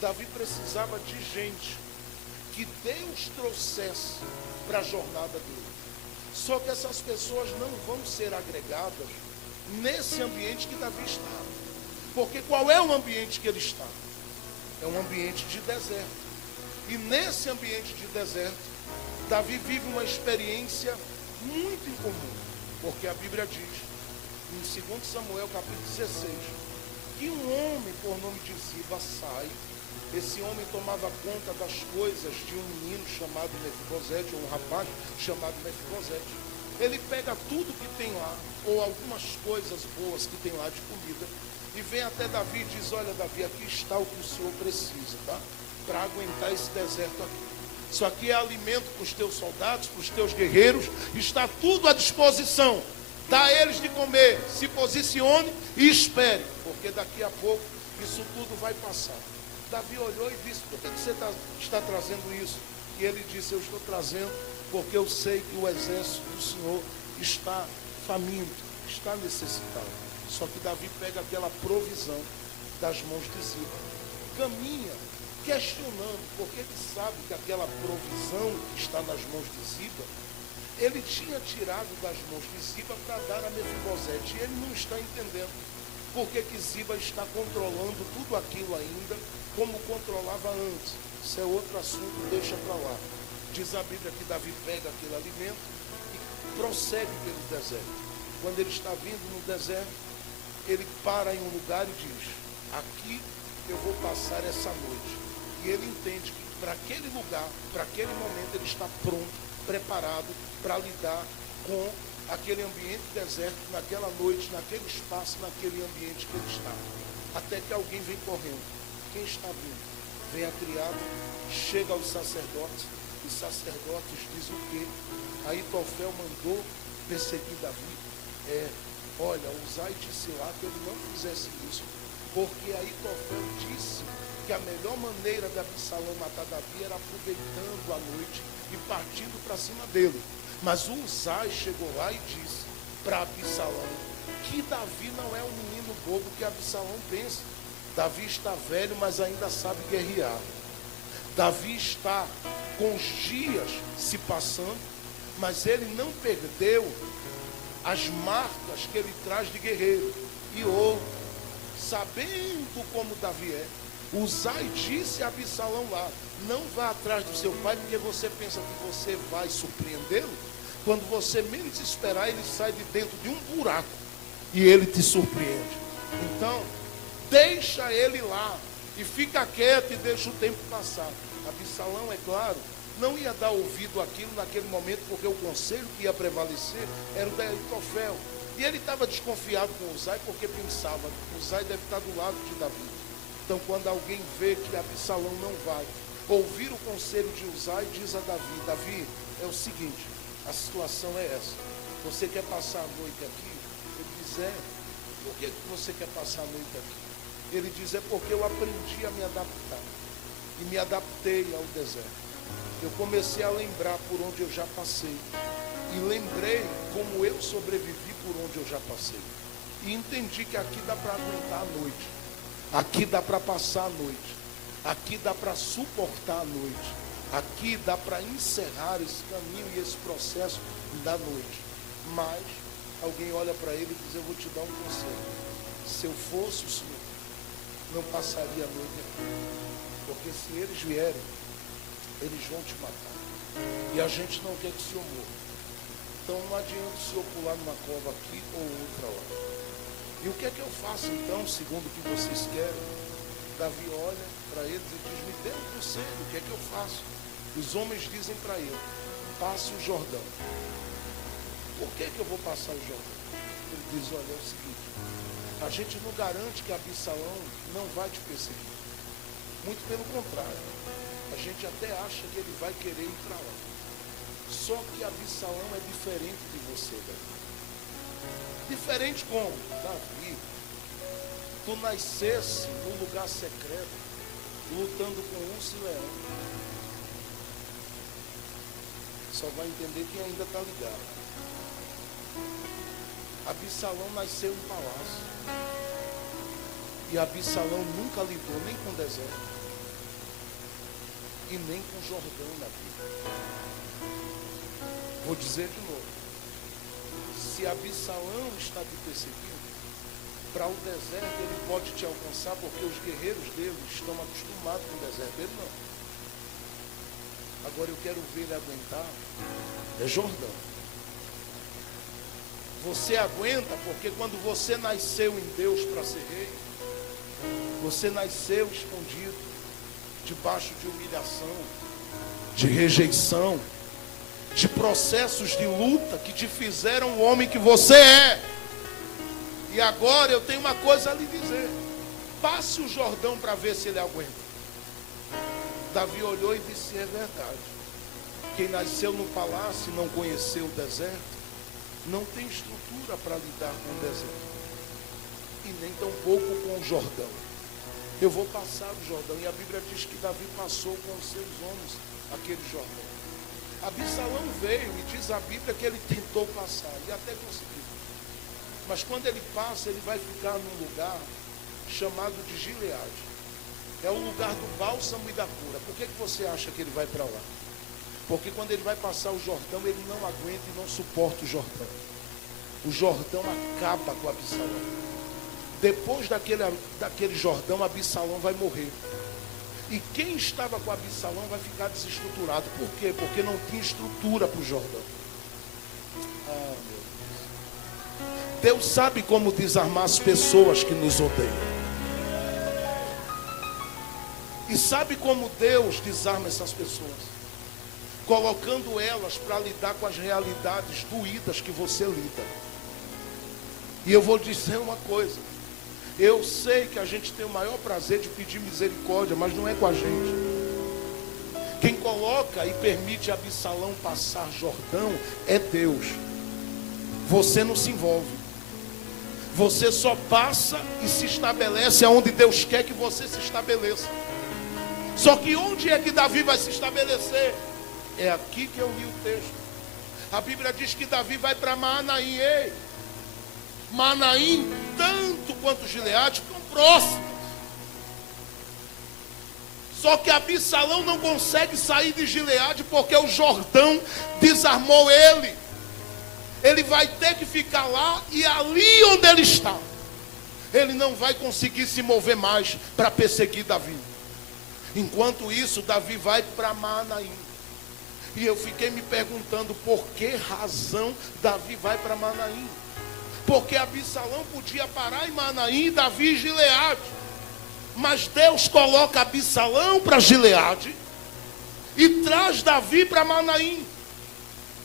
Davi precisava de gente que Deus trouxesse para a jornada dele. Só que essas pessoas não vão ser agregadas nesse ambiente que Davi está. Porque qual é o ambiente que ele está? É um ambiente de deserto. E nesse ambiente de deserto, Davi vive uma experiência muito incomum. Porque a Bíblia diz, em 2 Samuel capítulo 16, que um homem por nome de Ziba sai. Esse homem tomava conta das coisas de um menino chamado Mefibosete, ou um rapaz chamado Mefibosete. Ele pega tudo que tem lá, ou algumas coisas boas que tem lá de comida, e vem até Davi e diz: olha, Davi, aqui está o que o senhor precisa, tá? Para aguentar esse deserto aqui. Isso aqui é alimento para os teus soldados, para os teus guerreiros, está tudo à disposição. Dá a eles de comer, se posicione e espere, porque daqui a pouco isso tudo vai passar. Davi olhou e disse: por que você está trazendo isso? E ele disse: eu estou trazendo porque eu sei que o exército do Senhor está faminto, está necessitado. Só que Davi pega aquela provisão das mãos de Ziba, caminha questionando, porque ele sabe que aquela provisão que está nas mãos de Ziba, ele tinha tirado das mãos de Ziba para dar a Mefibosete, e ele não está entendendo porque que Ziba está controlando tudo aquilo ainda, como controlava antes. Isso é outro assunto, deixa para lá. Diz a Bíblia que Davi pega aquele alimento e prossegue pelo deserto. Quando ele está vindo no deserto, ele para em um lugar e diz: aqui eu vou passar essa noite. E ele entende que para aquele lugar, para aquele momento, ele está pronto, preparado para lidar com aquele ambiente deserto, naquela noite, naquele espaço, naquele ambiente que ele está. Até que alguém vem correndo. Quem está vindo? Vem a criada, chega aos sacerdotes, e os sacerdotes dizem o quê? Aitofel mandou perseguir Davi. Olha, Uzai disse lá que ele não fizesse isso, porque Aitofel disse que a melhor maneira de Absalão matar Davi era aproveitando a noite e partindo para cima dele. Mas o Uzai chegou lá e disse para Absalão que Davi não é um menino bobo que Absalão pensa. Davi está velho, mas ainda sabe guerrear. Davi está com os dias se passando, mas ele não perdeu as marcas que ele traz de guerreiro. E outro, sabendo como Davi é, Uzai disse a Absalão lá: não vá atrás do seu pai, porque você pensa que você vai surpreendê-lo. Quando você menos esperar, ele sai de dentro de um buraco e ele te surpreende. Então, deixa ele lá e fica quieto e deixa o tempo passar. Absalão, é claro, não ia dar ouvido àquilo naquele momento, porque o conselho que ia prevalecer era o de Aitofel. E ele estava desconfiado com Uzai, porque pensava que Uzai deve estar do lado de Davi. Então, quando alguém vê que Absalão não vai ouvir o conselho de Uzai, diz a Davi: Davi, é o seguinte, a situação é essa. Você quer passar a noite aqui? Ele diz: por que você quer passar a noite aqui? Ele diz: é porque eu aprendi a me adaptar. E me adaptei ao deserto. Eu comecei a lembrar por onde eu já passei. E lembrei como eu sobrevivi por onde eu já passei. E entendi que aqui dá para aguentar a noite. Aqui dá para passar a noite. Aqui dá para suportar a noite. Aqui dá para encerrar esse caminho e esse processo da noite. Mas alguém olha para ele e diz: eu vou te dar um conselho. Se eu fosse o Senhor, não passaria a noite aqui. Porque se eles vierem, eles vão te matar. E a gente não quer que o Senhor morra. Então não adianta o Senhor pular numa cova aqui ou outra lá. E o que é que eu faço então, segundo o que vocês querem? Davi olha para eles e diz: me dê um conselho, o que é que eu faço? Os homens dizem para ele: passe o Jordão. Por que eu vou passar o Jordão? Ele diz: olha, é o seguinte, a gente não garante que Absalão não vai te perseguir. Muito pelo contrário, a gente até acha que ele vai querer ir para lá. Só que Absalão é diferente de você, Davi. Diferente como? Davi, tu nascesse num lugar secreto, lutando com urso e leão. Só vai entender quem ainda está ligado. Absalão nasceu em palácio. E Absalão nunca lidou nem com o deserto, e nem com Jordão na vida. Vou dizer de novo. Se Absalão está te perseguindo, para o deserto ele pode te alcançar, porque os guerreiros dele estão acostumados com o deserto. Ele não. Agora eu quero ver ele aguentar. É Jordão. Você aguenta porque quando você nasceu em Deus para ser rei, você nasceu escondido, debaixo de humilhação, de rejeição, de processos de luta que te fizeram o homem que você é. E agora eu tenho uma coisa a lhe dizer. Passe o Jordão para ver se ele aguenta. Davi olhou e disse: é verdade. Quem nasceu no palácio e não conheceu o deserto, não tem estrutura para lidar com o deserto. E nem tampouco com o Jordão. Eu vou passar o Jordão. E a Bíblia diz que Davi passou com os seus homens aquele Jordão. Absalão veio e diz a Bíblia que ele tentou passar e até conseguiu. Mas quando ele passa, ele vai ficar num lugar chamado de Gileade. É o lugar do bálsamo e da cura. Por que você acha que ele vai para lá? Porque quando ele vai passar o Jordão, ele não aguenta e não suporta o Jordão. O Jordão acaba com Absalão. Depois daquele Jordão, Absalão vai morrer. E quem estava com Absalão vai ficar desestruturado. Por quê? Porque não tinha estrutura para o Jordão. Ah, meu Deus. Deus sabe como desarmar as pessoas que nos odeiam. E sabe como Deus desarma essas pessoas? Colocando elas para lidar com as realidades doídas que você lida. E eu vou dizer uma coisa. Eu sei que a gente tem o maior prazer de pedir misericórdia, mas não é com a gente. Quem coloca e permite Absalão passar Jordão é Deus. Você não se envolve. Você só passa e se estabelece aonde Deus quer que você se estabeleça. Só que onde é que Davi vai se estabelecer? É aqui que eu li o texto. A Bíblia diz que Davi vai para Maanaim. Ei, Maanaim, tanto quanto Gileade, ficam próximos. Só que Absalão não consegue sair de Gileade porque o Jordão desarmou ele. Ele vai ter que ficar lá e ali onde ele está, ele não vai conseguir se mover mais para perseguir Davi. Enquanto isso, Davi vai para Maanaim. E eu fiquei me perguntando por que razão Davi vai para Maanaim. Porque Absalão podia parar em Maanaim e Davi em Gileade. Mas Deus coloca Absalão para Gileade e traz Davi para Maanaim.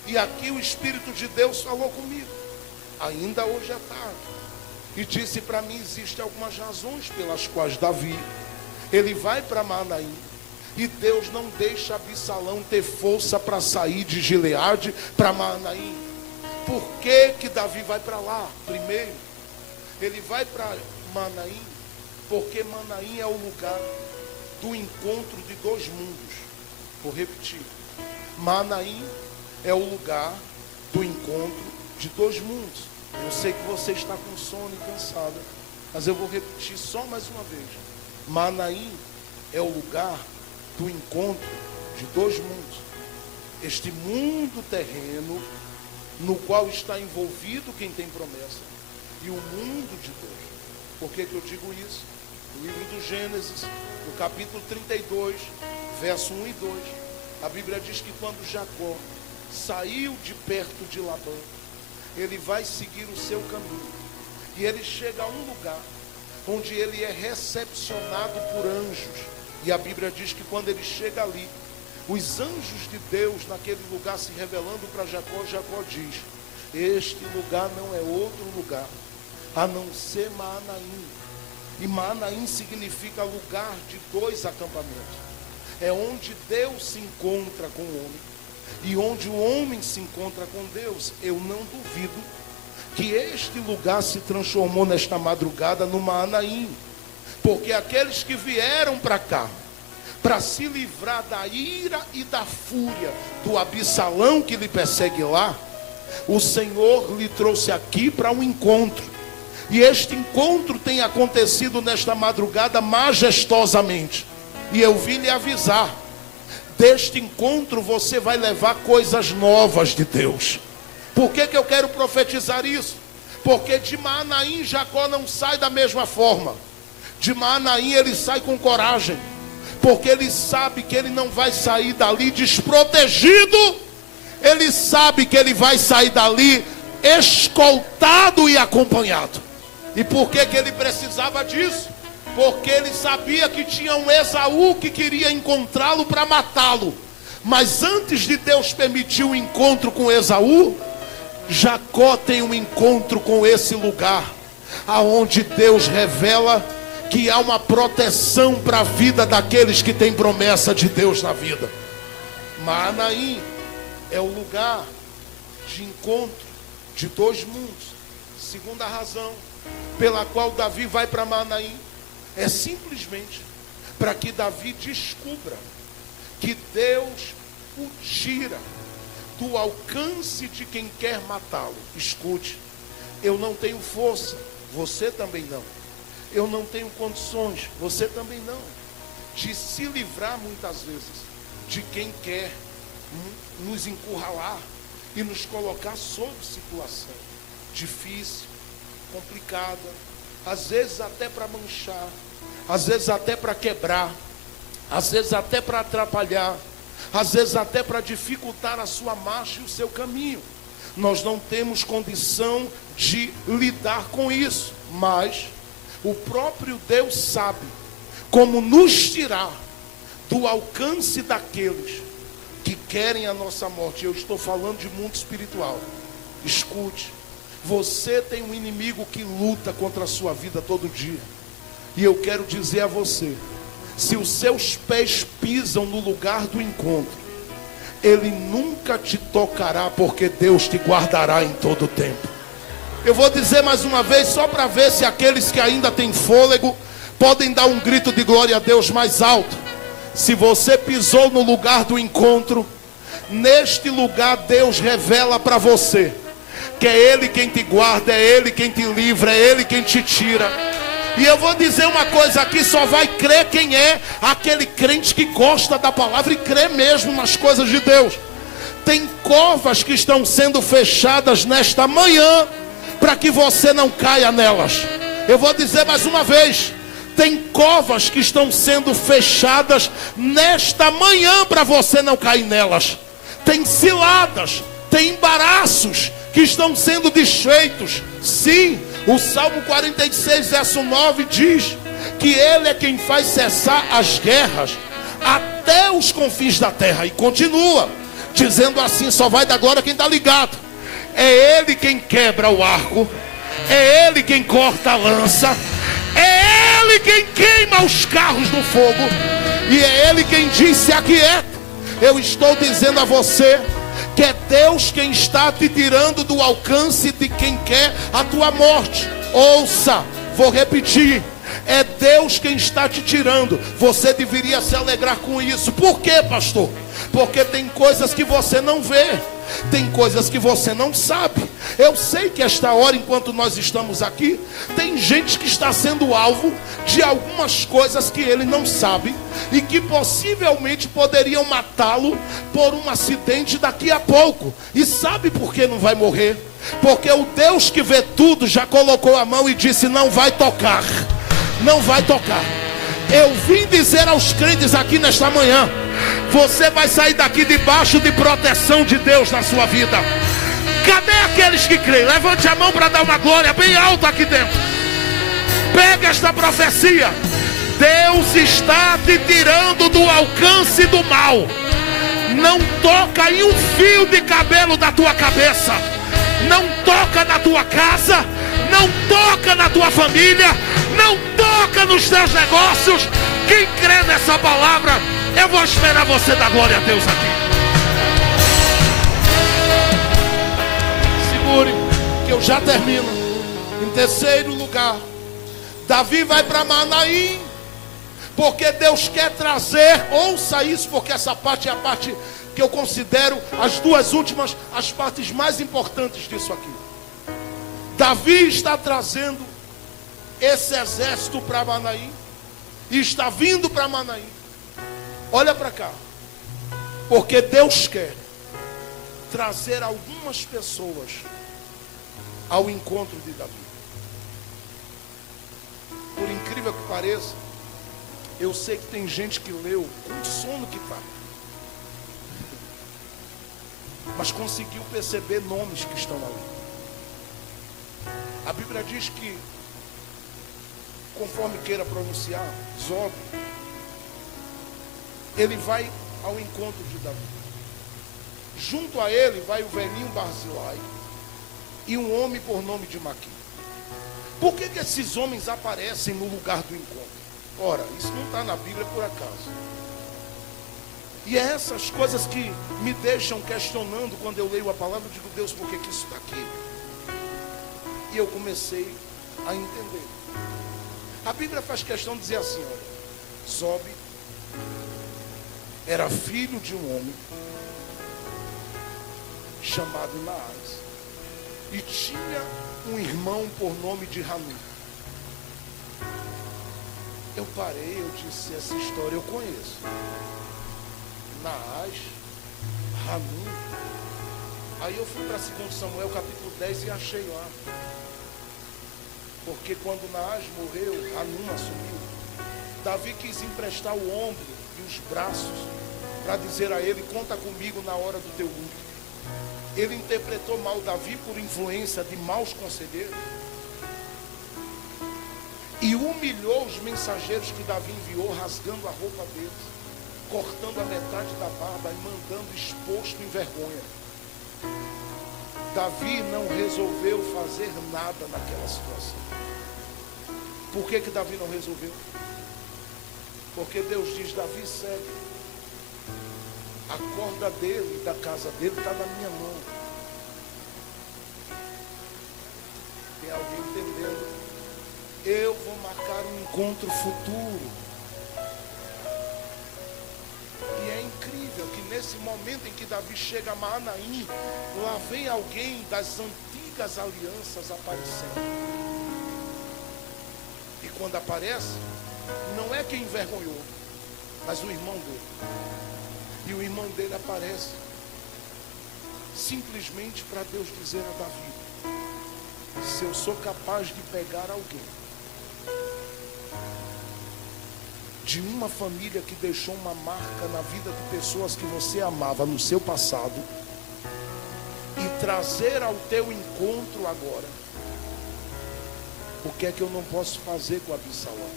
E aqui o Espírito de Deus falou comigo, ainda hoje à tarde, e disse para mim: existem algumas razões pelas quais Davi, ele vai para Maanaim, e Deus não deixa Absalão ter força para sair de Gileade para Maanaim. Por que que Davi vai para lá? Primeiro, ele vai para Maanaim, porque Maanaim é o lugar do encontro de dois mundos. Vou repetir, Maanaim é o lugar do encontro de dois mundos. Eu sei que você está com sono e cansado, mas eu vou repetir só mais uma vez. Maanaim é o lugar do encontro de dois mundos. Este mundo terreno, no qual está envolvido quem tem promessa, e o mundo de Deus. Por que eu digo isso? No livro do Gênesis, no capítulo 32, verso 1 e 2, a Bíblia diz que quando Jacó saiu de perto de Labão, ele vai seguir o seu caminho, e ele chega a um lugar onde ele é recepcionado por anjos. E a Bíblia diz que quando ele chega ali, os anjos de Deus naquele lugar se revelando para Jacó, Jacó diz: este lugar não é outro lugar a não ser Maanaim. E Maanaim significa lugar de dois acampamentos. É onde Deus se encontra com o homem e onde o homem se encontra com Deus. Eu não duvido que este lugar se transformou nesta madrugada no Maanaim, porque aqueles que vieram para cá para se livrar da ira e da fúria do Absalão que lhe persegue lá, o Senhor lhe trouxe aqui para um encontro. E este encontro tem acontecido nesta madrugada majestosamente. E eu vim lhe avisar: deste encontro você vai levar coisas novas de Deus. Por que eu quero profetizar isso? Porque de Maanaim Jacó não sai da mesma forma. De Maanaim ele sai com coragem, porque ele sabe que ele não vai sair dali desprotegido. Ele sabe que ele vai sair dali escoltado e acompanhado. E por que ele precisava disso? Porque ele sabia que tinha um Esaú que queria encontrá-lo para matá-lo. Mas antes de Deus permitir o encontro com Esaú, Jacó tem um encontro com esse lugar, aonde Deus revela que há uma proteção para a vida daqueles que têm promessa de Deus na vida. Maanaim é o lugar de encontro de dois mundos. Segunda razão pela qual Davi vai para Maanaim é simplesmente para que Davi descubra que Deus o tira do alcance de quem quer matá-lo. Escute, eu não tenho força, você também não. Eu não tenho condições, você também não, de se livrar muitas vezes de quem quer nos encurralar e nos colocar sob situação difícil, complicada, às vezes até para manchar, às vezes até para quebrar, às vezes até para atrapalhar, às vezes até para dificultar a sua marcha e o seu caminho. Nós não temos condição de lidar com isso, mas o próprio Deus sabe como nos tirar do alcance daqueles que querem a nossa morte. Eu estou falando de mundo espiritual. Escute, você tem um inimigo que luta contra a sua vida todo dia. E eu quero dizer a você, se os seus pés pisam no lugar do encontro, ele nunca te tocará, porque Deus te guardará em todo o tempo. Eu vou dizer mais uma vez, só para ver se aqueles que ainda têm fôlego podem dar um grito de glória a Deus mais alto. Se você pisou no lugar do encontro, neste lugar Deus revela para você que é Ele quem te guarda, é Ele quem te livra, é Ele quem te tira. E eu vou dizer uma coisa aqui, só vai crer quem é aquele crente que gosta da palavra e crê mesmo nas coisas de Deus. Tem covas que estão sendo fechadas nesta manhã para que você não caia nelas. Eu vou dizer mais uma vez, tem covas que estão sendo fechadas nesta manhã para você não cair nelas. Tem ciladas, tem embaraços que estão sendo desfeitos. Sim, o Salmo 46, verso 9 diz que Ele é quem faz cessar as guerras até os confins da terra. E continua dizendo assim, só vai dar glória quem está ligado. É Ele quem quebra o arco, é Ele quem corta a lança, é Ele quem queima os carros no fogo, e é Ele quem diz: se aquieta. Eu estou dizendo a você que é Deus quem está te tirando do alcance de quem quer a tua morte. Ouça, vou repetir, é Deus quem está te tirando. Você deveria se alegrar com isso. Por quê, pastor? Porque tem coisas que você não vê, tem coisas que você não sabe. Eu sei que esta hora, enquanto nós estamos aqui, tem gente que está sendo alvo de algumas coisas que ele não sabe e que possivelmente poderiam matá-lo por um acidente daqui a pouco. E sabe por que não vai morrer? Porque o Deus que vê tudo já colocou a mão e disse: não vai tocar, não vai tocar. Eu vim dizer aos crentes aqui nesta manhã: você vai sair daqui debaixo de proteção de Deus na sua vida. Cadê aqueles que creem? Levante a mão para dar uma glória bem alta aqui dentro. Pega esta profecia. Deus está te tirando do alcance do mal. Não toca em um fio de cabelo da tua cabeça. Não toca na tua casa. Não toca na tua família. Não toca nos teus negócios. Quem crê nessa palavra, eu vou esperar você dar glória a Deus aqui. Segure, que eu já termino. Em terceiro lugar, Davi vai para Maanaim, porque Deus quer trazer, ouça isso, porque essa parte é a parte que eu considero as duas últimas, as partes mais importantes disso aqui. Davi está trazendo esse exército para Maanaim, e está vindo para Maanaim. Olha para cá. Porque Deus quer trazer algumas pessoas ao encontro de Davi. Por incrível que pareça, eu sei que tem gente que leu com sono que está, mas conseguiu perceber nomes que estão ali. A Bíblia diz que, conforme queira pronunciar, Zob, ele vai ao encontro de Davi. Junto a ele vai o velhinho Barzilai e um homem por nome de Maqui. Por que esses homens aparecem no lugar do encontro? Ora, isso não está na Bíblia por acaso. E é essas coisas que me deixam questionando quando eu leio a palavra. Eu digo, Deus, por que isso está aqui? E eu comecei a entender. A Bíblia faz questão de dizer assim, olha, Zob era filho de um homem chamado Naás e tinha um irmão por nome de Hanun. Eu parei, eu disse, essa história eu conheço. Naás, Hanun. Aí eu fui para 2 Samuel capítulo 10 e achei lá. Porque quando Naás morreu, Hanun assumiu. Davi quis emprestar o ombro e os braços para dizer a ele, conta comigo na hora do teu luto. Ele interpretou mal Davi por influência de maus conselheiros e humilhou os mensageiros que Davi enviou, rasgando a roupa deles, cortando a metade da barba e mandando exposto em vergonha. Davi não resolveu fazer nada naquela situação. Por que Davi não resolveu? Porque Deus diz, Davi segue. A corda dele, da casa dele, está na minha mão. Tem alguém entendendo? Eu vou marcar um encontro futuro. E é incrível que nesse momento em que Davi chega a Maanaim, lá vem alguém das antigas alianças aparecendo. E quando aparece, não é quem envergonhou, mas o irmão dele. E o irmão dele aparece simplesmente para Deus dizer a Davi, se eu sou capaz de pegar alguém de uma família que deixou uma marca na vida de pessoas que você amava no seu passado e trazer ao teu encontro agora, o que é que eu não posso fazer com Absalão?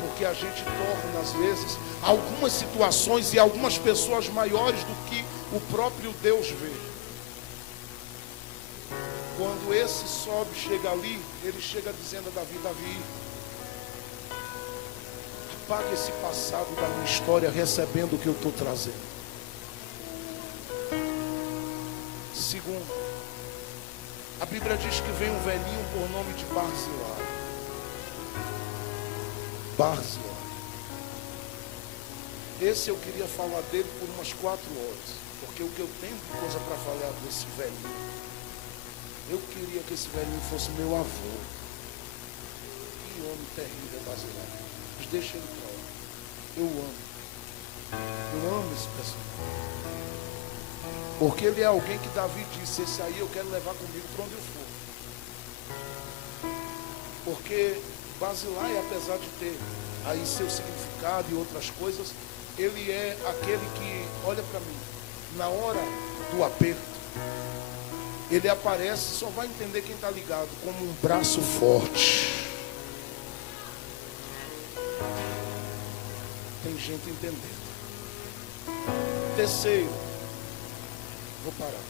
Porque a gente torna, às vezes, algumas situações e algumas pessoas maiores do que o próprio Deus vê. Quando esse sobe, chega ali, ele chega dizendo a Davi, Davi, apaga esse passado da minha história, recebendo o que eu estou trazendo. Segundo, a Bíblia diz que vem um velhinho por nome de Barzilai. Esse eu queria falar dele por umas 4 horas, porque o que eu tenho de coisa para falar desse velhinho, eu queria que esse velhinho fosse meu avô. Que homem terrível, Barzilai. Mas deixa ele para lá. Eu amo esse personagem, porque ele é alguém que Davi disse, esse aí eu quero levar comigo para onde eu for. Porque Barzilai, apesar de ter aí seu significado e outras coisas, ele é aquele que, olha para mim, na hora do aperto, ele aparece, só vai entender quem está ligado, como um braço forte. Tem gente entendendo. Terceiro, vou parar.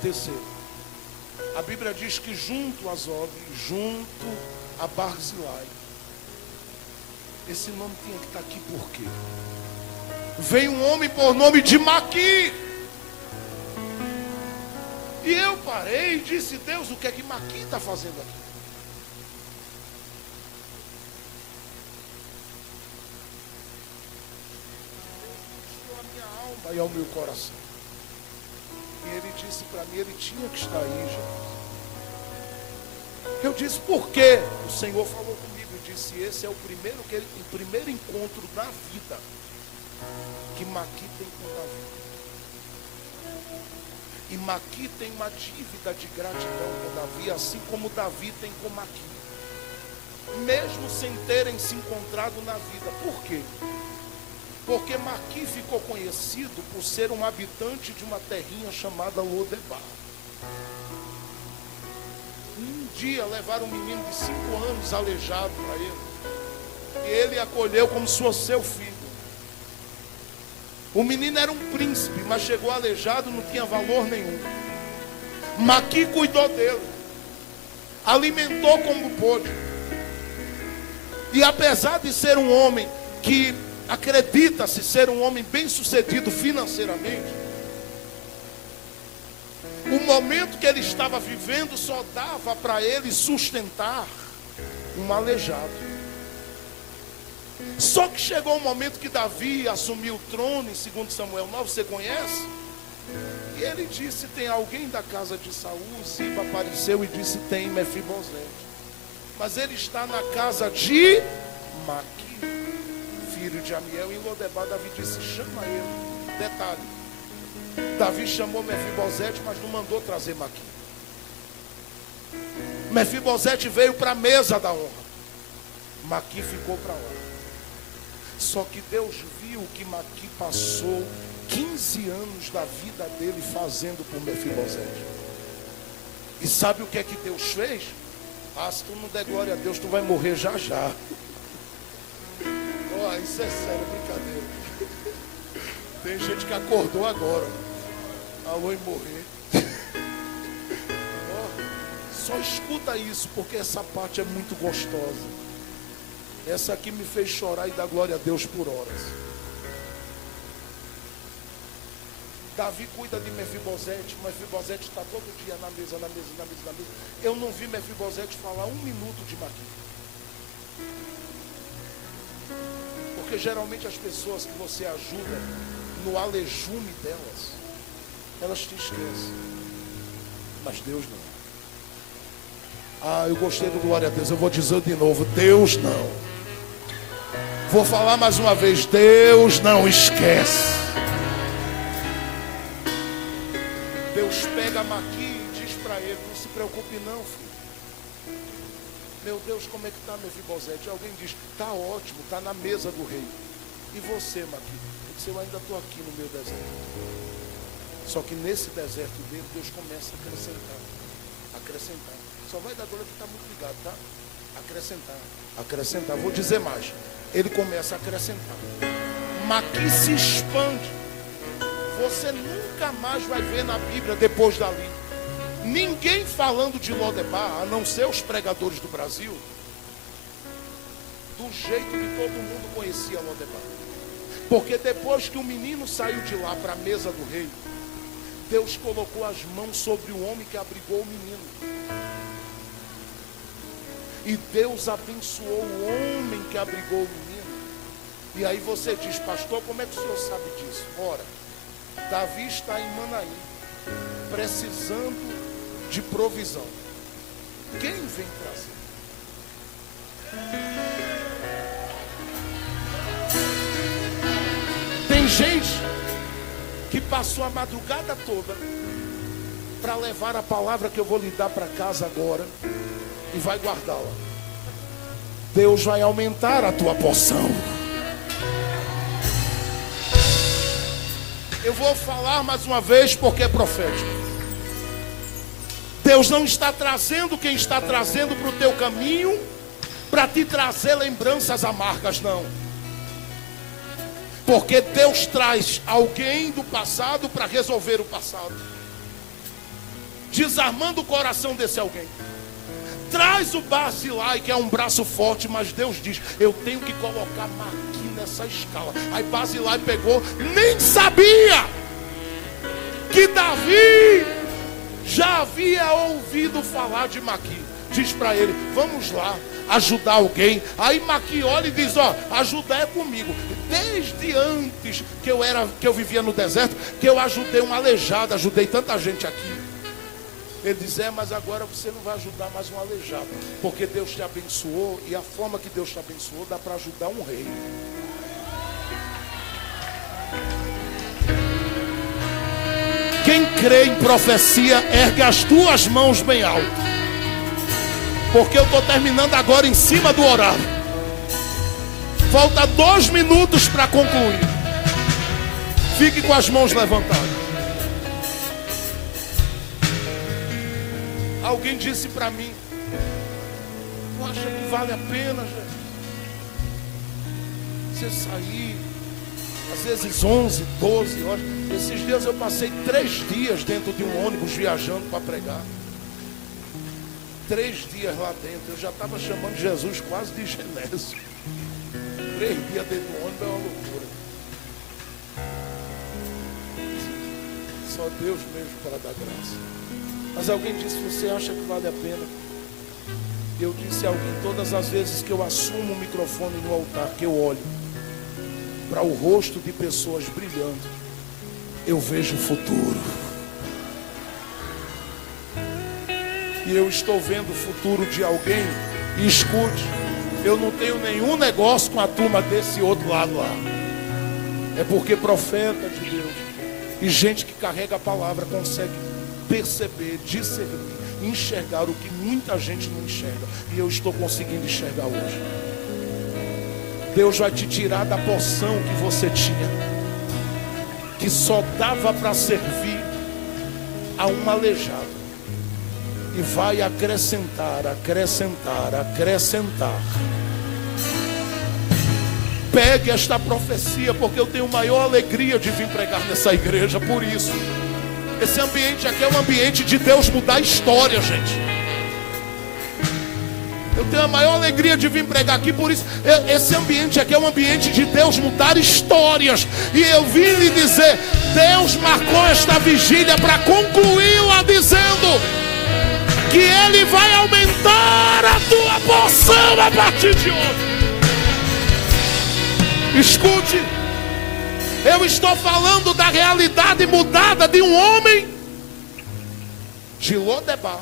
Terceiro, a Bíblia diz que junto a Zob, junto a Barzilai, esse nome tinha que estar aqui por quê? Veio um homem por nome de Maqui. E eu parei e disse, Deus, o que é que Maqui está fazendo aqui? Estou a minha alma e ao meu coração. E ele disse para mim, ele tinha que estar aí, gente. Eu disse, por quê? O Senhor falou comigo e disse, esse é o primeiro encontro da vida que Maqui tem com Davi. E Maqui tem uma dívida de gratidão com Davi, assim como Davi tem com Maqui. Mesmo sem terem se encontrado na vida. Por quê? Porque Maqui ficou conhecido por ser um habitante de uma terrinha chamada Lodebar. Um dia levaram um menino de 5 anos aleijado para ele. E ele acolheu como se fosse seu filho. O menino era um príncipe, mas chegou aleijado, não tinha valor nenhum. Maqui cuidou dele. Alimentou como pôde. E apesar de ser um homem que acredita-se ser um homem bem sucedido financeiramente, o momento que ele estava vivendo só dava para ele sustentar um aleijado. Só que chegou um momento que Davi assumiu o trono em 2 Samuel 9, você conhece? E ele disse, tem alguém da casa de Saul? Ziba apareceu e disse, tem Mefibosete. Mas ele está na casa de Maqui, filho de Amiel, em Lodebar. Davi disse, chama ele. Detalhe, Davi chamou Mefibosete, mas não mandou trazer Maqui. Mefibosete veio para a mesa da honra. Maqui ficou para lá. Só que Deus viu que Maqui passou 15 anos da vida dele fazendo por Mefibosete. E sabe o que é que Deus fez? Ah, se tu não der glória a Deus, tu vai morrer já já. Oh, isso é sério, brincadeira. Tem gente que acordou agora. Alô, em morrer. Oh, só escuta isso, porque essa parte é muito gostosa. Essa aqui me fez chorar e dar glória a Deus por horas. Davi cuida de Mefibosete. Mefibosete está todo dia na mesa. Eu não vi Mefibosete falar 1 minuto de Maqui. Porque geralmente as pessoas que você ajuda no alejume delas, elas te esquecem. Mas Deus não. Ah, eu gostei do glória a Deus. Eu vou dizer de novo, Deus não. Vou falar mais uma vez, Deus não esquece. Deus pega Maqui e diz para ele, não se preocupe não, filho. Meu Deus, como é que está Mefibosete? Alguém diz, está ótimo, está na mesa do rei. E você, Maqui? Ele disse, eu ainda estou aqui no meu deserto. Só que nesse deserto dele, Deus começa a acrescentar. Só vai dar glória que está muito ligado, tá? Acrescentar. Vou dizer mais. Ele começa a acrescentar. Maqui se expande. Você nunca mais vai ver na Bíblia, depois dali, ninguém falando de Lodebar, a não ser os pregadores do Brasil, do jeito que todo mundo conhecia Lodebar. Porque depois que o menino saiu de lá para a mesa do rei, Deus colocou as mãos sobre o homem que abrigou o menino. E Deus abençoou o homem que abrigou o menino. E aí você diz, pastor, como é que o senhor sabe disso? Ora, Davi está em Manaim, precisando de provisão. Quem vem trazer? Tem gente que passou a madrugada toda para levar a palavra que eu vou lhe dar para casa agora e vai guardá-la. Deus vai aumentar a tua porção. Eu vou falar mais uma vez porque é profético. Deus não está trazendo quem está trazendo para o teu caminho para te trazer lembranças amargas, não. Porque Deus traz alguém do passado para resolver o passado, desarmando o coração desse alguém. Traz o Barzilai, que é um braço forte, mas Deus diz, eu tenho que colocar Maqui nessa escala. Aí Barzilai pegou, nem sabia que Davi já havia ouvido falar de Maqui. Diz para ele, vamos lá ajudar alguém. Aí Maqui olha e diz, ó, ajudar é comigo. Desde antes que eu vivia no deserto, que eu ajudei um aleijado, ajudei tanta gente aqui. Ele diz, mas agora você não vai ajudar mais um aleijado, porque Deus te abençoou, e a forma que Deus te abençoou dá para ajudar um rei. Quem crê em profecia, ergue as duas mãos bem alto, porque eu estou terminando agora em cima do horário. Falta 2 minutos para concluir. Fique com as mãos levantadas. Alguém disse para mim, tu acha que vale a pena, gente, você sair, às vezes 11, 12 horas. Esses dias eu passei 3 dias dentro de um ônibus viajando para pregar. 3 dias lá dentro. Eu já estava chamando Jesus quase de Genésio. 3 dias dentro do ônibus é uma loucura. Só Deus mesmo para dar graça. Mas alguém disse, você acha que vale a pena? Eu disse a alguém, todas as vezes que eu assumo o microfone no altar, que eu olho para o rosto de pessoas brilhando, eu vejo o futuro. E eu estou vendo o futuro de alguém. E escute, eu não tenho nenhum negócio com a turma desse outro lado lá. É porque profeta de Deus e gente que carrega a palavra consegue perceber, discernir, enxergar o que muita gente não enxerga. E eu estou conseguindo enxergar hoje. Deus vai te tirar da porção que você tinha, que só dava para servir a um aleijado, e vai acrescentar, acrescentar, acrescentar. Pegue esta profecia, porque eu tenho maior alegria de vir pregar nessa igreja. Por isso, esse ambiente aqui é um ambiente de Deus mudar a história, gente. Eu tenho a maior alegria de vir pregar aqui. Por isso, esse ambiente aqui é um ambiente de Deus mudar histórias. E eu vim lhe dizer, Deus marcou esta vigília para concluí-la dizendo que Ele vai aumentar a tua porção a partir de hoje. Escute, eu estou falando da realidade mudada de um homem de Lodebar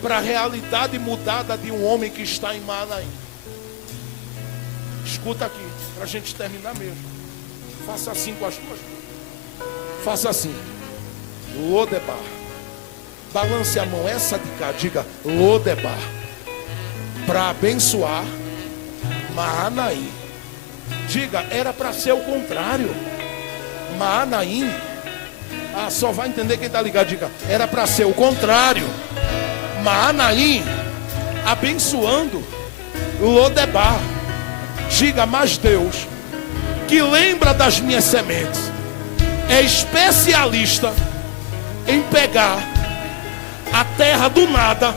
para a realidade mudada de um homem que está em Manaim. Escuta aqui, para a gente terminar mesmo. Faça assim com as duas mãos. Faça assim. Lodebar. Balance a mão, essa de cá, diga Lodebar. Para abençoar Manaim. Diga, era para ser o contrário. Manaim. Só vai entender quem está ligado. Diga, era para ser o contrário. Manaim abençoando Lodebar. Diga, mas Deus, que lembra das minhas sementes, é especialista em pegar a terra do nada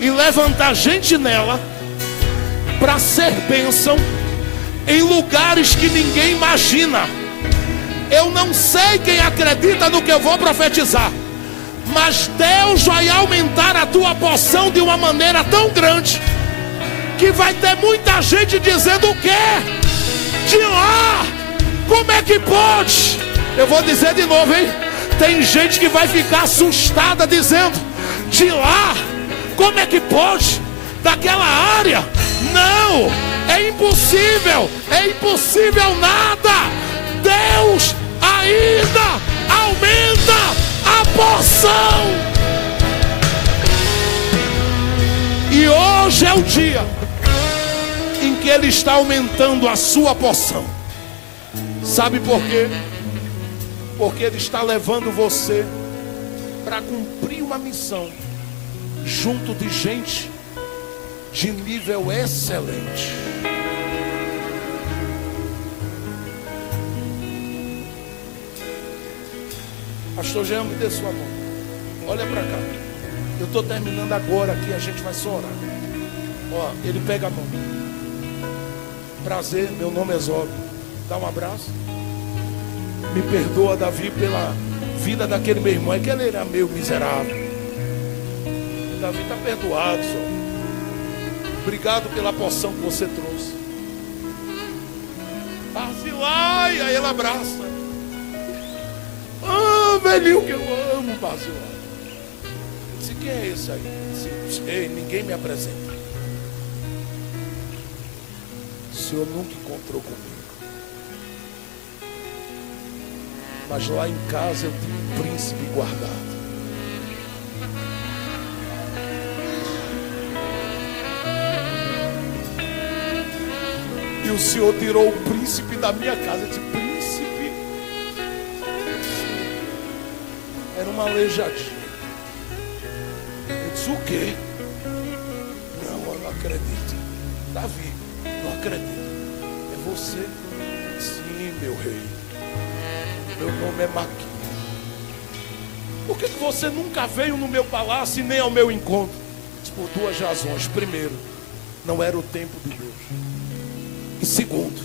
e levantar gente nela para ser bênção em lugares que ninguém imagina. Eu não sei quem acredita no que eu vou profetizar, mas Deus vai aumentar a tua porção de uma maneira tão grande que vai ter muita gente dizendo o quê? De lá, como é que pode? Eu vou dizer de novo, hein? Tem gente que vai ficar assustada dizendo, de lá, como é que pode? Daquela área? Não, é impossível nada. Deus ainda aumenta a porção. E hoje é o dia em que Ele está aumentando a sua porção. Sabe por quê? Porque Ele está levando você para cumprir uma missão junto de gente de nível excelente. Pastor Jean, me dê sua mão. Olha para cá. Eu estou terminando agora aqui, a gente vai só orar. Ó, ele pega a mão. Prazer, meu nome é Zóbio. Dá um abraço. Me perdoa, Davi, pela vida daquele meu irmão. É que ele era meio miserável. O Davi está perdoado, Zóbio. Obrigado pela porção que você trouxe. Barzilai, aí ela abraça. velhinho que eu amo, Basilão. Eu disse, quem é esse aí? Eu disse, ei, ninguém me apresenta. O senhor nunca encontrou comigo. Mas lá em casa eu tenho um príncipe guardado. E o senhor tirou o príncipe da minha casa. Eu disse, príncipe? Era uma aleijadinha. Eu disse, o quê? Não, eu não acredito. Davi, não acredito. É você? Sim, meu rei. Meu nome é Maqui. Por que você nunca veio no meu palácio e nem ao meu encontro? Por duas razões. Primeiro, não era o tempo de Deus. E segundo,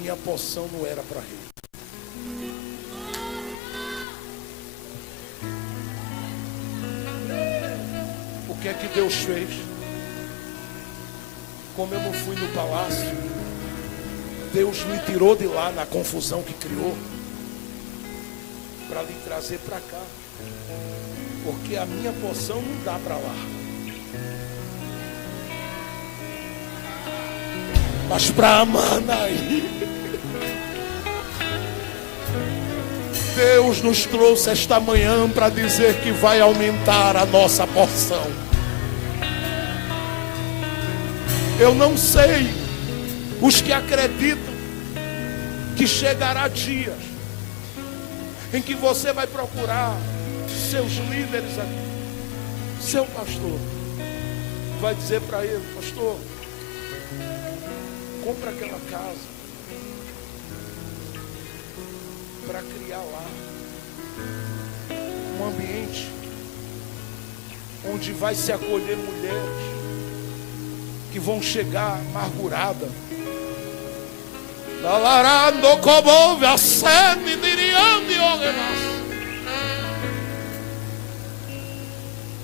minha porção não era para rei. O que é que Deus fez? Como eu não fui no palácio, Deus me tirou de lá na confusão que criou, para lhe trazer para cá. Porque a minha porção não dá para lá. Mas para Amanaí, Deus nos trouxe esta manhã para dizer que vai aumentar a nossa porção. Eu não sei os que acreditam que chegará dias em que você vai procurar seus líderes aqui, seu pastor, vai dizer para ele, pastor, compra aquela casa para criar lá um ambiente onde vai se acolher mulheres que vão chegar amarguradas.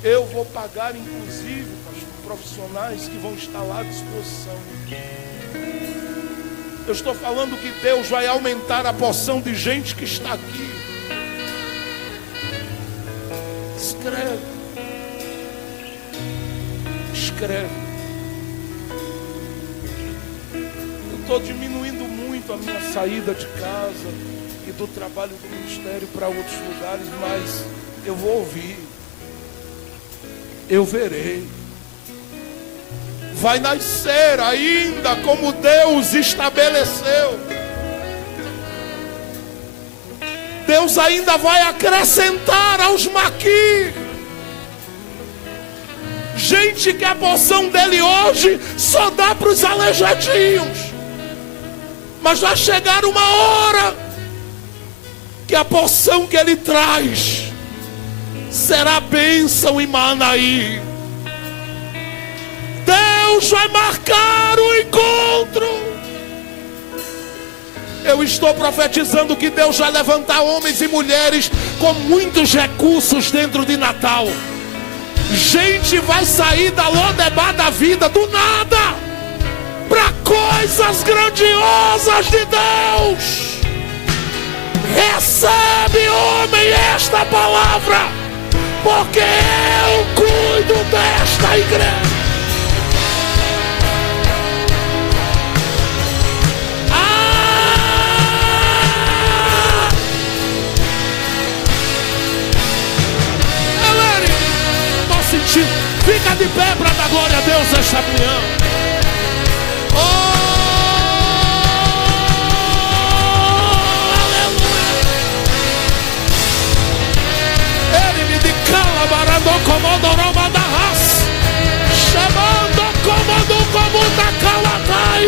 Eu vou pagar, inclusive, profissionais que vão estar lá à disposição. Eu estou falando que Deus vai aumentar a porção de gente que está aqui. Escreve. Escreve. Eu estou diminuindo muito a minha saída de casa e do trabalho do ministério para outros lugares, mas eu vou ouvir. Eu verei. Vai nascer ainda como Deus estabeleceu. Deus ainda vai acrescentar aos Maqui. Gente que a porção dele hoje só dá para os aleijadinhos. Mas vai chegar uma hora que a porção que ele traz será bênção em Manaí. Deus vai marcar o encontro. Eu estou profetizando que Deus vai levantar homens e mulheres com muitos recursos dentro de Natal. Gente vai sair da Lodebá da vida do nada para coisas grandiosas de Deus. Recebe, homem, esta palavra, porque eu cuido desta igreja. Fica de pé para dar glória a Deus esta manhã. Oh, aleluia. Ele me de calabarando como Roma da raça, chamando como da calatai.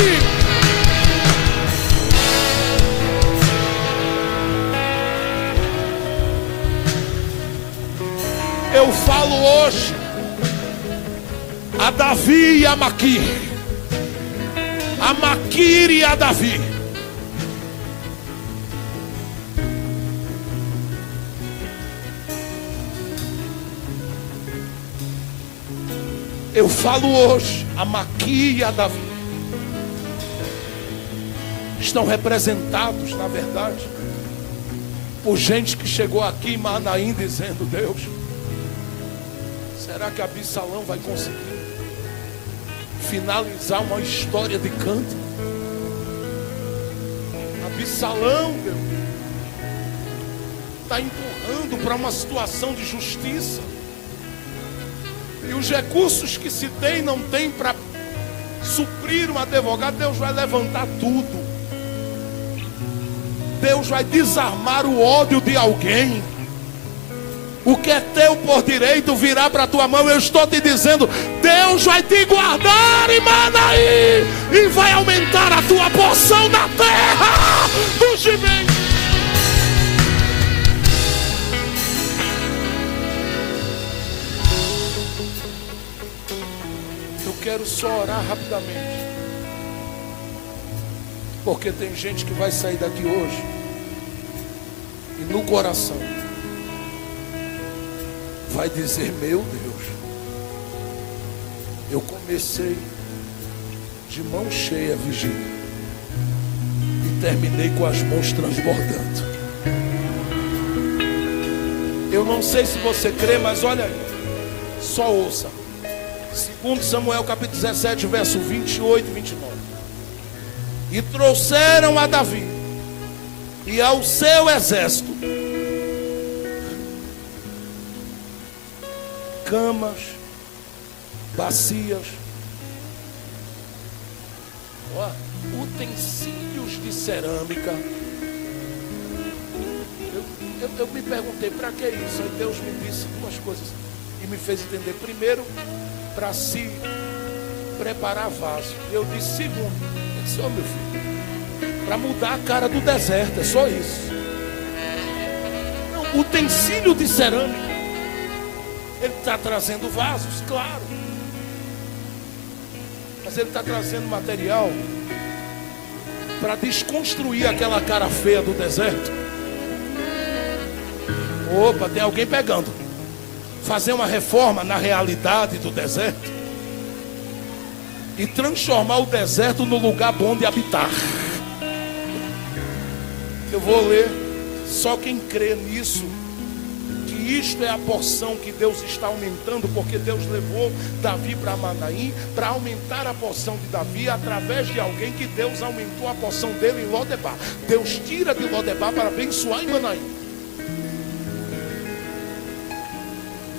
Eu falo hoje a Davi e a Maqui, a Maquir e a Davi. Eu falo hoje, a Maqui e a Davi estão representados, na verdade, por gente que chegou aqui em Manaim dizendo: Deus, será que Absalão vai conseguir finalizar uma história de canto? Absalão, Deus, está empurrando para uma situação de justiça. E os recursos que se tem, não tem para suprir um advogado. Deus vai levantar tudo. Deus vai desarmar o ódio de alguém. O que é teu por direito virá para a tua mão. Eu estou te dizendo, Deus vai te guardar em Manaim e vai aumentar a tua porção na terra dos viventes. Eu quero só orar rapidamente, porque tem gente que vai sair daqui hoje e no coração vai dizer: meu Deus, eu comecei de mão cheia a vigília e terminei com as mãos transbordando. Eu não sei se você crê, mas olha aí, só ouça. 2 Samuel capítulo 17, verso 28 e 29. E trouxeram a Davi e ao seu exército camas, bacias, utensílios de cerâmica. Eu me perguntei, para que isso? Aí Deus me disse duas coisas e me fez entender. Primeiro, para se preparar vaso. Eu disse: segundo, ele disse: meu filho, para mudar a cara do deserto, é só isso. Não, utensílio de cerâmica. Ele está trazendo vasos, claro, mas ele está trazendo material para desconstruir aquela cara feia do deserto. Opa, tem alguém pegando. Fazer uma reforma na realidade do deserto e transformar o deserto no lugar bom de habitar. Eu vou ler, só quem crê nisso, que isto é a porção que Deus está aumentando, porque Deus levou Davi para Manaim para aumentar a porção de Davi através de alguém que Deus aumentou a porção dele em Lodebar. Deus tira de Lodebar para abençoar em Manaim.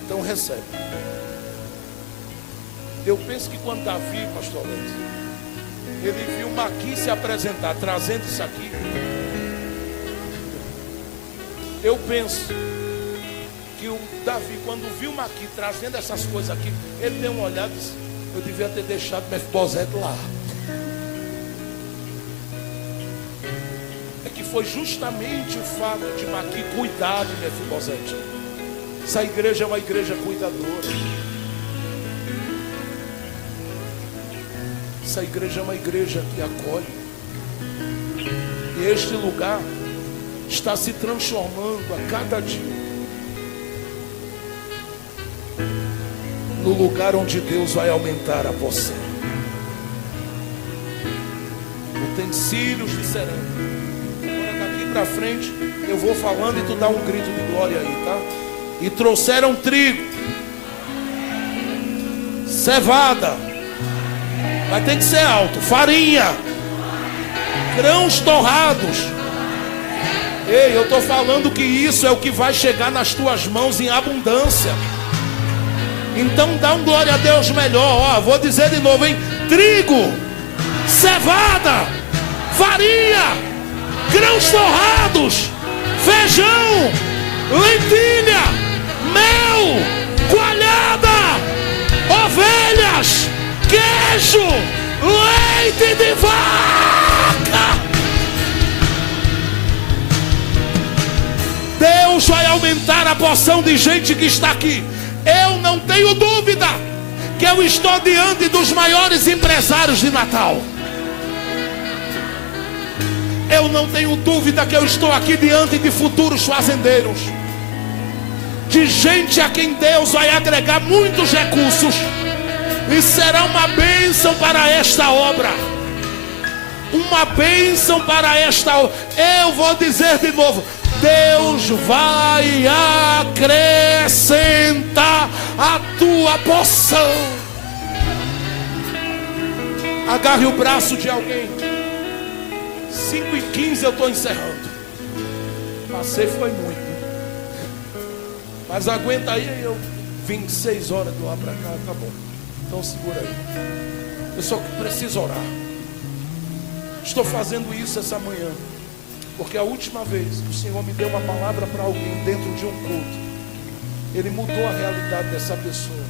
Então recebe. Eu penso que quando Davi, pastor Alex, ele viu Maqui se apresentar trazendo isso aqui, eu penso que o Davi, quando viu Maqui trazendo essas coisas aqui, ele deu uma olhada e disse: eu devia ter deixado Mefibosete lá. É que foi justamente o fato de Maqui cuidar de Mefibosete. Essa igreja é uma igreja cuidadora. Essa igreja é uma igreja que acolhe. E este lugar está se transformando a cada dia no lugar onde Deus vai aumentar a porção. Utensílios de cerâmica. Agora daqui para frente eu vou falando e tu dá um grito de glória aí, tá? E trouxeram trigo, cevada, vai ter que ser alto, farinha, grãos torrados. Ei, eu estou falando que isso é o que vai chegar nas tuas mãos em abundância. Então dá um glória a Deus melhor. Ó, vou dizer de novo, hein? Trigo, cevada, farinha, grãos torrados, feijão, lentilha, mel, coalhada, ovelhas, queijo, leite de vaca. Deus vai aumentar a porção de gente que está aqui. Eu não tenho dúvida que eu estou diante dos maiores empresários de Natal. Eu não tenho dúvida que eu estou aqui diante de futuros fazendeiros, de gente a quem Deus vai agregar muitos recursos e será uma bênção para esta obra. Uma bênção para esta obra. Eu vou dizer de novo: Deus vai acrescentar a tua porção. Agarre o braço de alguém. 5h15 eu estou encerrando. Passei foi muito, mas aguenta aí. Eu vim 6 horas do lá para cá, tá bom. Então segura aí. Eu só preciso orar. Estou fazendo isso essa manhã porque a última vez que o Senhor me deu uma palavra para alguém dentro de um culto, Ele mudou a realidade dessa pessoa.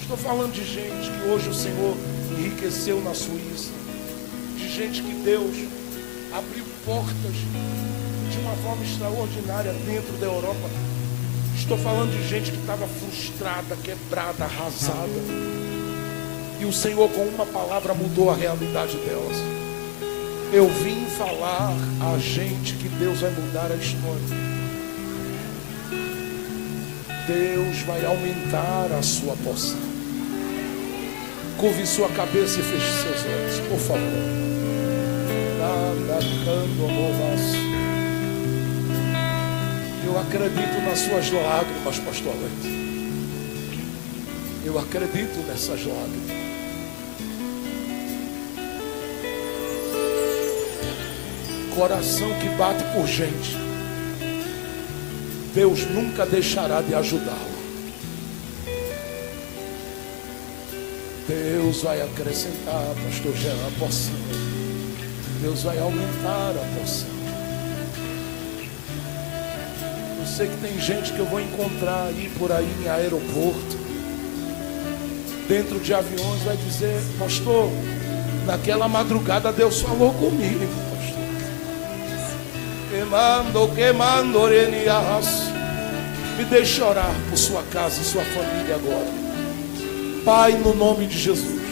Estou falando de gente que hoje o Senhor enriqueceu na Suíça, de gente que Deus abriu portas de uma forma extraordinária dentro da Europa. Estou falando de gente que estava frustrada, quebrada, arrasada, e o Senhor com uma palavra mudou a realidade delas. Eu vim falar a gente que Deus vai mudar a história. Deus vai aumentar a sua porção. Curve sua cabeça e feche seus olhos, por favor. Eu acredito nas suas lágrimas, pastor Leite. Eu acredito nessas lágrimas. Coração que bate por gente, Deus nunca deixará de ajudá-lo. Deus vai acrescentar, pastor Jean, a porção. Deus vai aumentar a porção. Eu sei que tem gente que eu vou encontrar aí por aí em aeroporto, dentro de aviões, vai dizer: pastor, naquela madrugada Deus falou comigo, pastor. Me deixe orar por sua casa e sua família agora. Pai, no nome de Jesus,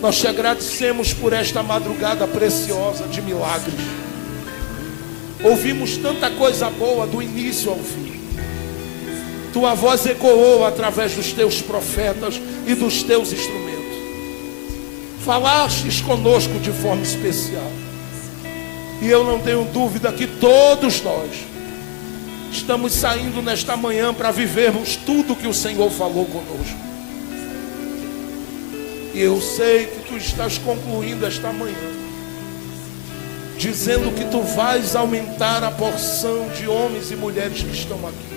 nós te agradecemos por esta madrugada preciosa de milagres. Ouvimos tanta coisa boa do início ao fim. Tua voz ecoou através dos teus profetas e dos teus instrumentos. Falastes conosco de forma especial. E eu não tenho dúvida que todos nós estamos saindo nesta manhã para vivermos tudo que o Senhor falou conosco. E eu sei que tu estás concluindo esta manhã dizendo que tu vais aumentar a porção de homens e mulheres que estão aqui.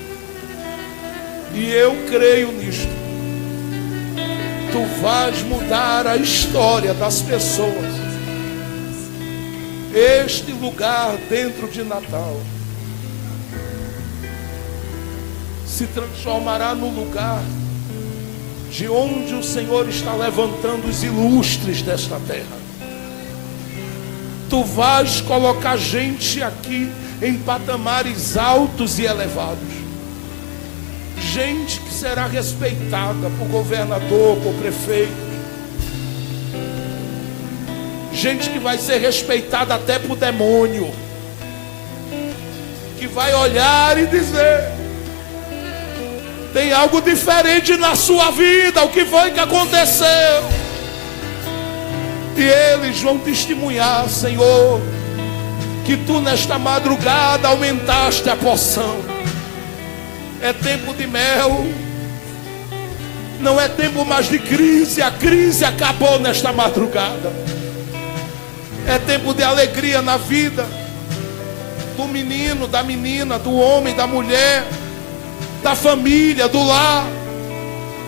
E eu creio nisto. Tu vais mudar a história das pessoas. Este lugar dentro de Natal se transformará no lugar de onde o Senhor está levantando os ilustres desta terra. Tu vais colocar gente aqui em patamares altos e elevados. Gente que será respeitada por governador, por prefeito. Gente que vai ser respeitada até por demônio. Que vai olhar e dizer: tem algo diferente na sua vida, o que foi que aconteceu? E eles vão testemunhar, Senhor, que tu nesta madrugada aumentaste a porção. É tempo de mel, não é tempo mais de crise. A crise acabou nesta madrugada. É tempo de alegria na vida do menino, da menina, do homem, da mulher, da família, do lar.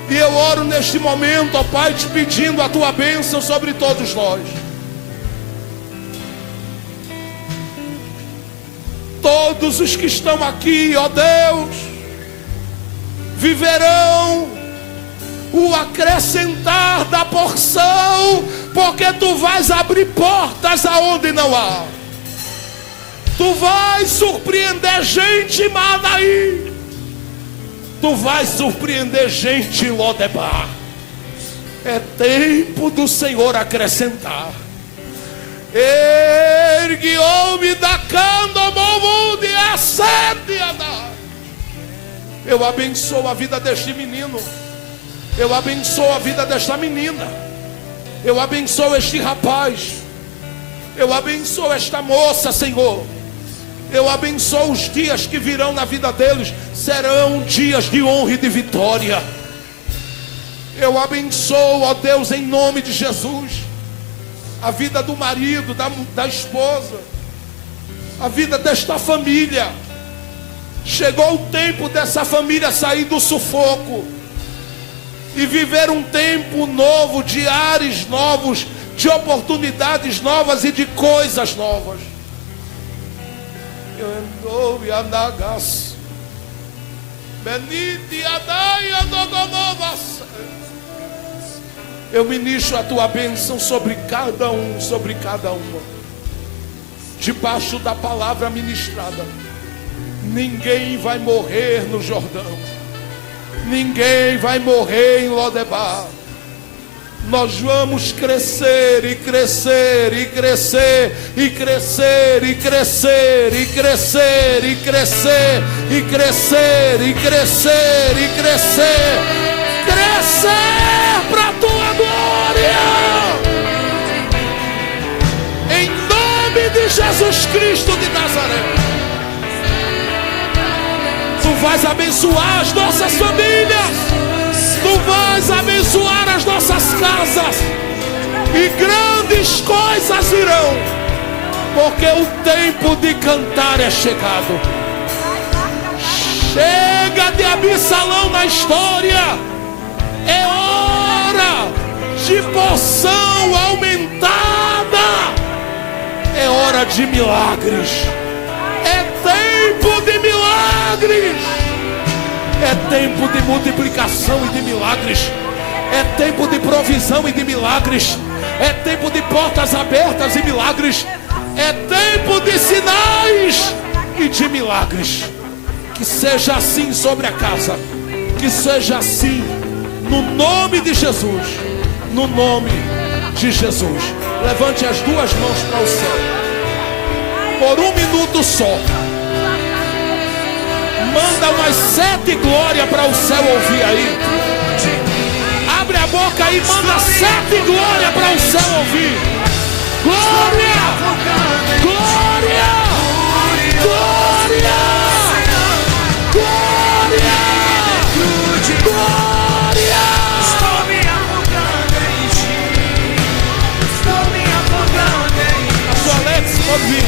E eu oro neste momento, ó Pai, te pedindo a tua bênção sobre todos nós. Todos os que estão aqui, ó Deus, viverão o acrescentar da porção, porque tu vais abrir portas aonde não há. Tu vais surpreender gente em Manaí. Tu vais surpreender gente em Lodebar. É tempo do Senhor acrescentar. Ergue homem da candomomum de assédia. Eu abençoo a vida deste menino. Eu abençoo a vida desta menina. Eu abençoo este rapaz. Eu abençoo esta moça, Senhor. Eu abençoo os dias que virão na vida deles, serão dias de honra e de vitória. Eu abençoo, ó Deus, em nome de Jesus, a vida do marido, da esposa, a vida desta família. Chegou o tempo dessa família sair do sufoco e viver um tempo novo, de ares novos, de oportunidades novas e de coisas novas. Eu ministro a tua bênção sobre cada um, sobre cada uma, debaixo da palavra ministrada. Ninguém vai morrer no Jordão, ninguém vai morrer em Lodebar. Nós vamos crescer e crescer e crescer e crescer e crescer e crescer e crescer e crescer e crescer e crescer, crescer para a tua glória, em nome de Jesus Cristo de Nazaré. Tu vais abençoar as nossas famílias, tu vais abençoar as nossas casas, e grandes coisas virão, porque o tempo de cantar é chegado. Chega de Absalão na história, é hora de porção aumentada, é hora de milagres, é tempo de milagres. É tempo de multiplicação e de milagres. É tempo de provisão e de milagres. É tempo de portas abertas e milagres. É tempo de sinais e de milagres. Que seja assim sobre a casa. Que seja assim no nome de Jesus. No nome de Jesus. Levante as duas mãos para o céu. Por um minuto só. Manda umas 7 glórias para o céu ouvir aí. Abre a boca e manda 7 glórias para o céu ouvir. Glória! Glória! Glória! Glória! Glória! Estou me afogando em ti. Estou me afogando em ti. Pastor Alex, pode vir.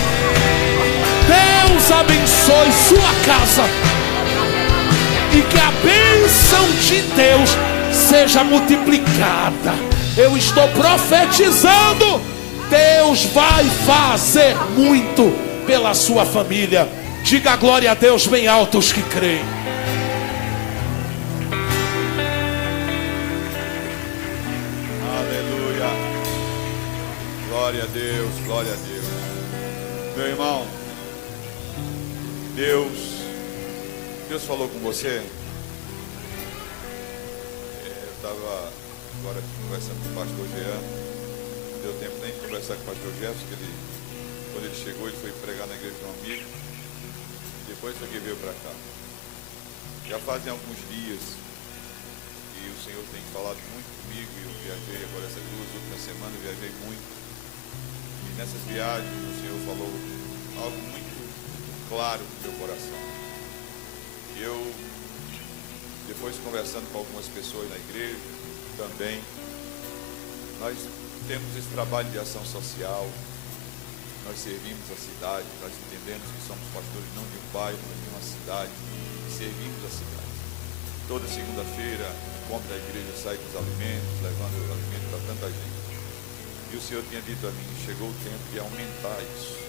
Deus abençoe sua casa. E que a bênção de Deus seja multiplicada. Eu estou profetizando. Deus vai fazer muito pela sua família. Diga glória a Deus bem alto os que creem. Aleluia. Glória a Deus, glória a Deus. Meu irmão, Deus falou com você. Eu estava agora conversando com o pastor Jean. Não deu tempo nem de conversar com o pastor Jefferson, que quando ele chegou, ele foi pregar na igreja de um amigo. E depois foi que veio para cá. Já fazem alguns dias que o Senhor tem falado muito comigo. E eu viajei agora essas 2 últimas semanas, eu viajei muito. E nessas viagens o Senhor falou algo muito claro no meu coração. Eu, depois conversando com algumas pessoas na igreja também, nós temos esse trabalho de ação social, nós servimos a cidade, nós entendemos que somos pastores não de um bairro, mas de uma cidade, e servimos a cidade. Toda segunda-feira, como da igreja, sai com os alimentos, levando os alimentos para tanta gente. E o Senhor tinha dito a mim, chegou o tempo de aumentar isso.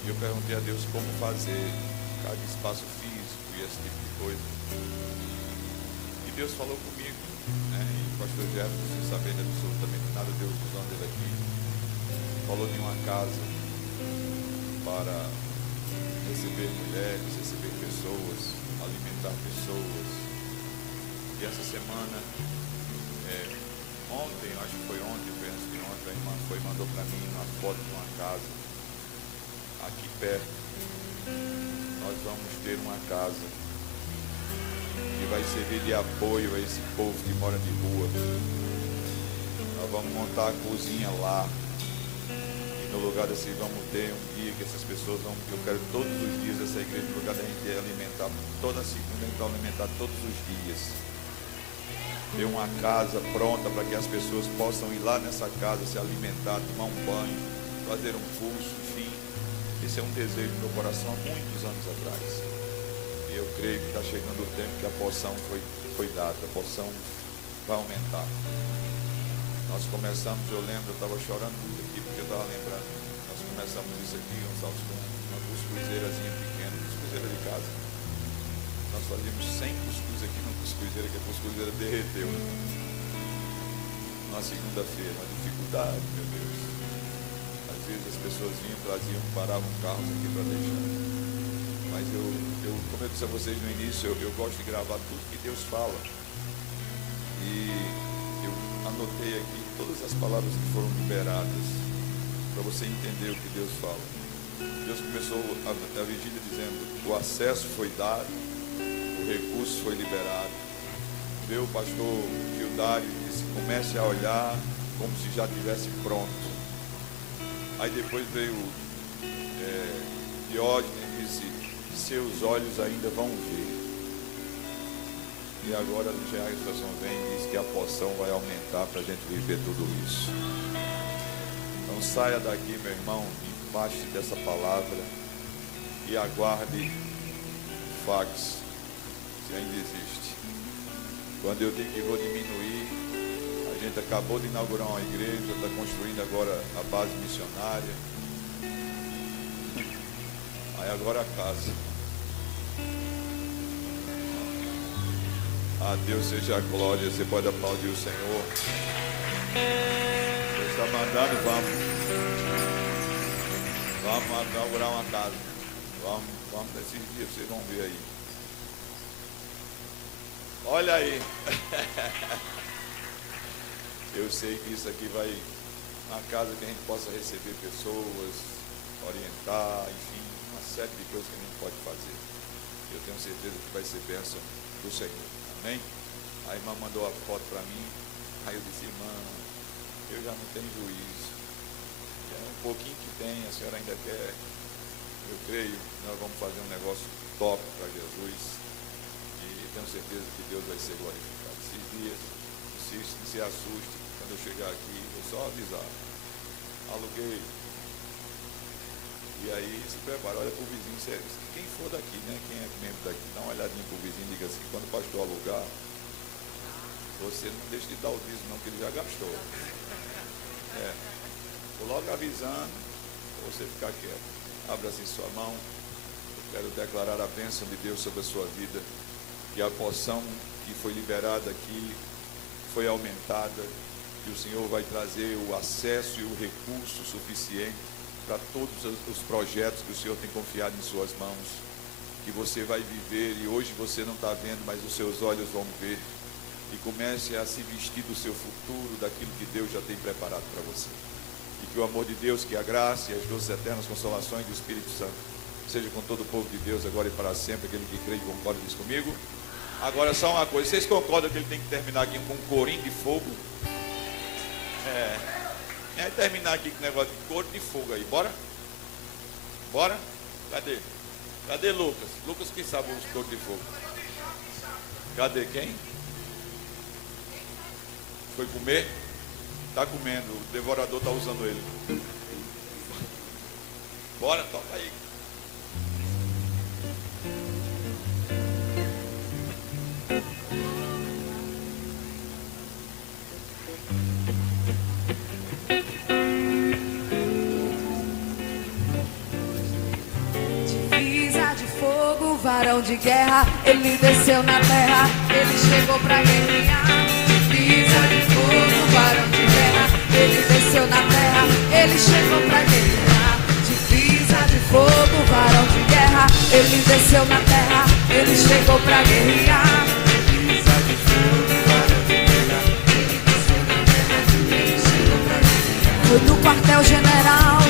E eu perguntei a Deus como fazer, cada espaço físico e esse tipo de coisa. E Deus falou comigo, né? E o pastor Jefferson, sem saber absolutamente nada, Deus usando ele aqui, falou de uma casa para receber mulheres, receber pessoas, alimentar pessoas. E essa semana, ontem, acho que foi ontem, penso que ontem, a irmã mandou para mim uma foto de uma casa aqui perto. Nós vamos ter uma casa que vai servir de apoio a esse povo que mora de rua. Nós vamos montar a cozinha lá. E no lugar desse, vamos ter um dia que essas pessoas vão, eu quero todos os dias essa igreja, no lugar da gente alimentar, toda segunda a gente vai alimentar todos os dias. Ter uma casa pronta para que as pessoas possam ir lá nessa casa, se alimentar, tomar um banho, fazer um curso, enfim. Esse é um desejo do meu coração há muitos anos atrás. E eu creio que está chegando o tempo que a porção foi dada, a porção vai aumentar. Nós começamos, eu lembro, eu estava chorando muito aqui, porque eu estava lembrando. Nós começamos isso aqui, Gonçalves, com uma cuscuzeirazinha pequena, cuscuzeira de casa. Nós fazíamos 100 cuscuz aqui numa cuscuzeira, que a cuscuzeira derreteu. Na segunda-feira, uma dificuldade, meu Deus. Às vezes as pessoas vinham, traziam, paravam carros aqui para deixar. Mas como eu disse a vocês no início, eu gosto de gravar tudo que Deus fala. E eu anotei aqui todas as palavras que foram liberadas, para você entender o que Deus fala. Deus começou a vigília dizendo: o acesso foi dado, o recurso foi liberado. Veio o pastor Gildário e disse: comece a olhar como se já estivesse pronto. Aí depois veio Diógenes e disse: seus olhos ainda vão ver. E agora a estação vem e diz que a porção vai aumentar para a gente viver tudo isso. Então saia daqui, meu irmão, embaixo dessa palavra e aguarde fax, se ainda existe. Quando eu digo que vou diminuir, a gente acabou de inaugurar uma igreja, está construindo agora a base missionária. Aí agora a casa. A Deus seja a glória. Você pode aplaudir o Senhor. Deus está mandando, vamos inaugurar uma casa. Vamos nesses dias, vocês vão ver aí. Olha aí. Eu sei que isso aqui vai uma casa que a gente possa receber pessoas, orientar, enfim, uma série de coisas que a gente pode fazer. Eu tenho certeza que vai ser bênção do Senhor. Amém? A irmã mandou a foto para mim. Aí eu disse: irmã, eu já não tenho juízo. É um pouquinho que tem, a senhora ainda quer. Eu creio que nós vamos fazer um negócio top para Jesus. E tenho certeza que Deus vai ser glorificado. Esses dias, não se assuste. Quando eu chegar aqui, vou só avisar. Aluguei. E aí se prepara, olha para o vizinho, quem for daqui, né? Quem é membro daqui, dá uma olhadinha para o vizinho e diga assim: quando o pastor alugar, você não deixa de dar o dízimo não, que ele já gastou. Vou logo avisando, para você ficar quieto. Abra assim sua mão. Eu quero declarar a bênção de Deus sobre a sua vida. E a porção que foi liberada aqui foi aumentada. E o Senhor vai trazer o acesso e o recurso suficiente para todos os projetos que o Senhor tem confiado em suas mãos, que você vai viver, e hoje você não está vendo, mas os seus olhos vão ver, e comece a se vestir do seu futuro, daquilo que Deus já tem preparado para você, e que o amor de Deus, que a graça e as doces eternas consolações do Espírito Santo seja com todo o povo de Deus, agora e para sempre. Aquele que crê e concorda diz comigo. Agora só uma coisa, vocês concordam que ele tem que terminar aqui com um corinho de fogo? É terminar aqui com o negócio de coro de fogo aí, bora? Bora? Cadê? Cadê Lucas? Lucas que sabe os coros de fogo. Cadê quem? Foi comer? Está comendo, o devorador está usando ele. Bora, toca aí. Varão de guerra, ele desceu na terra, ele chegou pra guerrear. Divisa de fogo, varão de guerra, ele desceu na terra, ele chegou pra guerrear. Divisa de fogo, varão de guerra, ele desceu na terra, ele chegou pra guerrear. Divisa de fogo, varão de guerra, ele desceu na terra, ele chegou pra guerrear. Foi no quartel-general